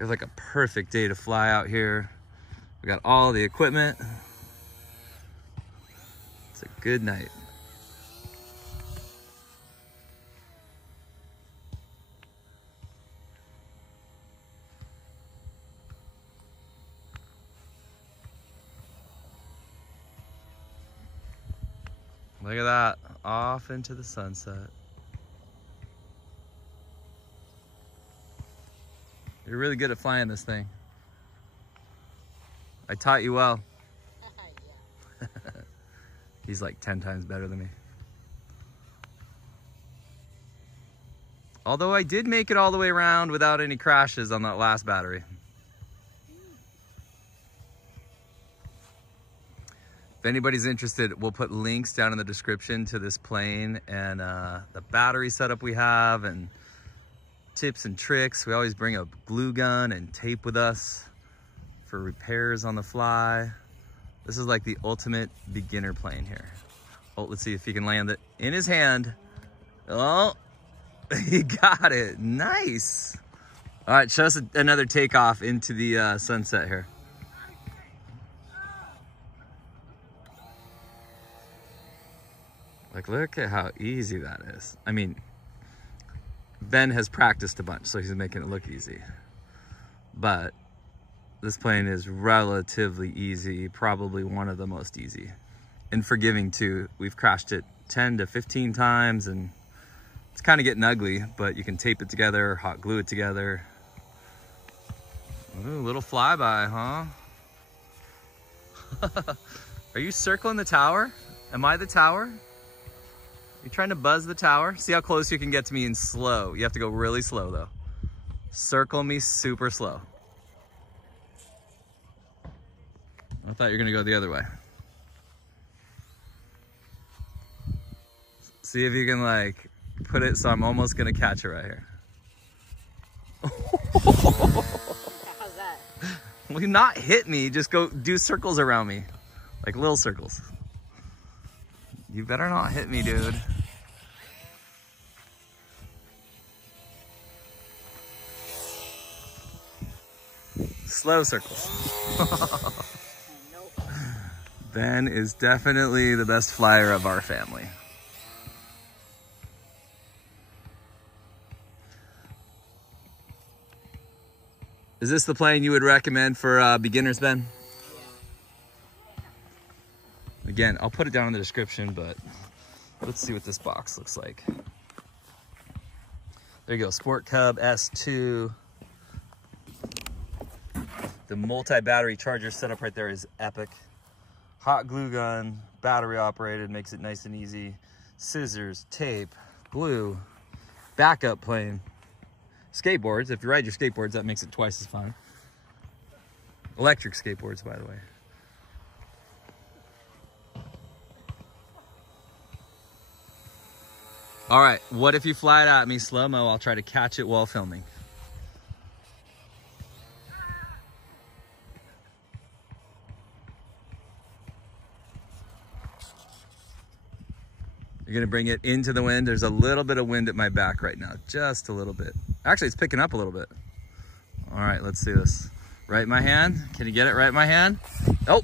We have like a perfect day to fly out here. We got all the equipment. It's a good night. Look at that, off into the sunset. You're really good at flying this thing. I taught you well. Yeah. He's like 10 times better than me. Although I did make it all the way around without any crashes on that last battery. If anybody's interested, we'll put links down in the description to this plane and the battery setup we have and tips and tricks. We always bring a glue gun and tape with us for repairs on the fly. This is like the ultimate beginner plane here. Oh, let's see if he can land it in his hand. Oh, he got it. Nice. All right, show us another takeoff into the sunset here. Like, look at how easy that is. I mean, Ben has practiced a bunch, so he's making it look easy. But this plane is relatively easy, probably one of the most easy. And forgiving too. We've crashed it 10 to 15 times and it's kind of getting ugly, but you can tape it together, hot glue it together. Ooh, little flyby, huh? Are you circling the tower? Am I the tower? You trying to buzz the tower? See how close you can get to me in slow. You have to go really slow though. Circle me super slow. I thought you were gonna go the other way. See if you can like put it so I'm almost gonna catch it right here. How's that? Will you not hit me? Just go do circles around me. Like little circles. You better not hit me, dude. Slow circles. Nope. Ben is definitely the best flyer of our family. Is this the plane you would recommend for beginners, Ben? Again, I'll put it down in the description, but let's see what this box looks like. There you go, Sport Cub S2. The multi-battery charger setup right there is epic. Hot glue gun, battery operated, makes it nice and easy. Scissors, tape, glue, backup plane. Skateboards, if you ride your skateboards, that makes it twice as fun. Electric skateboards, by the way. All right, what if you fly it at me slow-mo? I'll try to catch it while filming. You're gonna bring it into the wind. There's a little bit of wind at my back right now, just a little bit. Actually, it's picking up a little bit. All right, let's see this. Right in my hand. Can you get it right in my hand? Oh,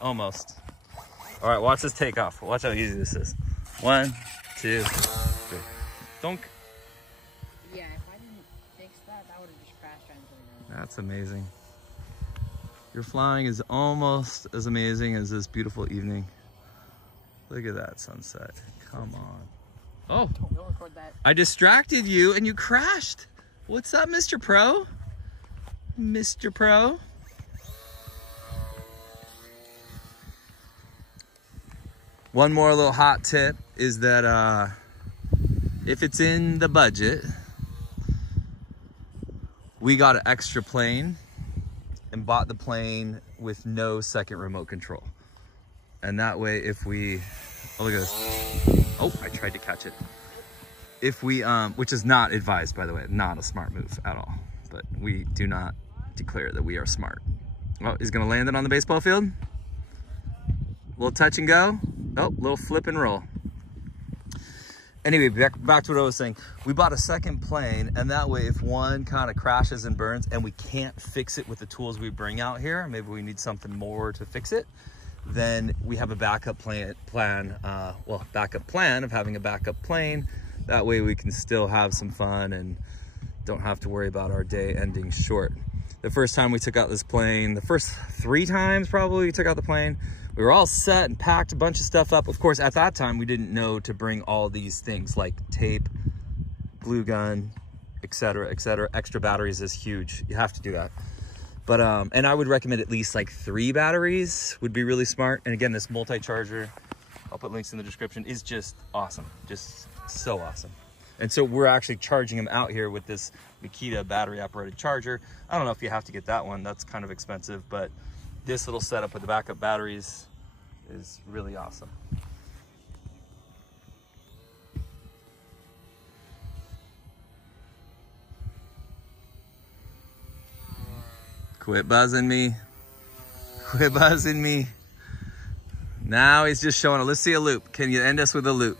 almost. All right, watch this take off. Watch how easy this is. 1, 2, 3. Don't. Yeah, if I didn't fix that, that would have just crashed right into the ground. That's amazing. Your flying is almost as amazing as this beautiful evening. Look at that sunset. Come on. Oh, Don't record that. I distracted you and you crashed. What's up, Mr. Pro? Mr. Pro? One more little hot tip is that if it's in the budget, we got an extra plane and bought the plane with no second remote control. And that way, if we, oh, look at this. Oh, I tried to catch it. If we, which is not advised, by the way, not a smart move at all, but we do not declare that we are smart. Oh, he's gonna land it on the baseball field. Little touch and go. Oh, little flip and roll. Anyway, back to what I was saying. We bought a second plane, and that way if one kind of crashes and burns and we can't fix it with the tools we bring out here, maybe we need something more to fix it, then we have a backup plan of having a backup plane. That way we can still have some fun and don't have to worry about our day ending short. The first time we took out this plane, the first 3 times probably we took out the plane, we were all set and packed a bunch of stuff up. Of course, at that time, we didn't know to bring all these things like tape, glue gun, etc., etc. Extra batteries is huge. You have to do that. But, and I would recommend at least like 3 batteries would be really smart. And again, this multi-charger, I'll put links in the description, is just awesome. Just so awesome. And so we're actually charging them out here with this Makita battery operated charger. I don't know if you have to get that one. That's kind of expensive, but this little setup with the backup batteries is really awesome. Quit buzzing me. Quit buzzing me. Now he's just showing it. Let's see a loop. Can you end us with a loop?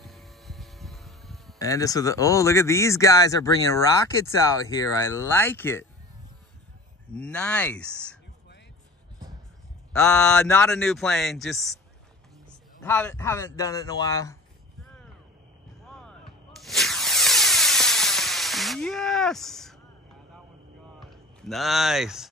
End us with a, oh, look at these guys are bringing rockets out here. I like it. Nice. Not a new plane. Just haven't done it in a while. 2, 1. Yes. Yeah, that one's gone. Nice.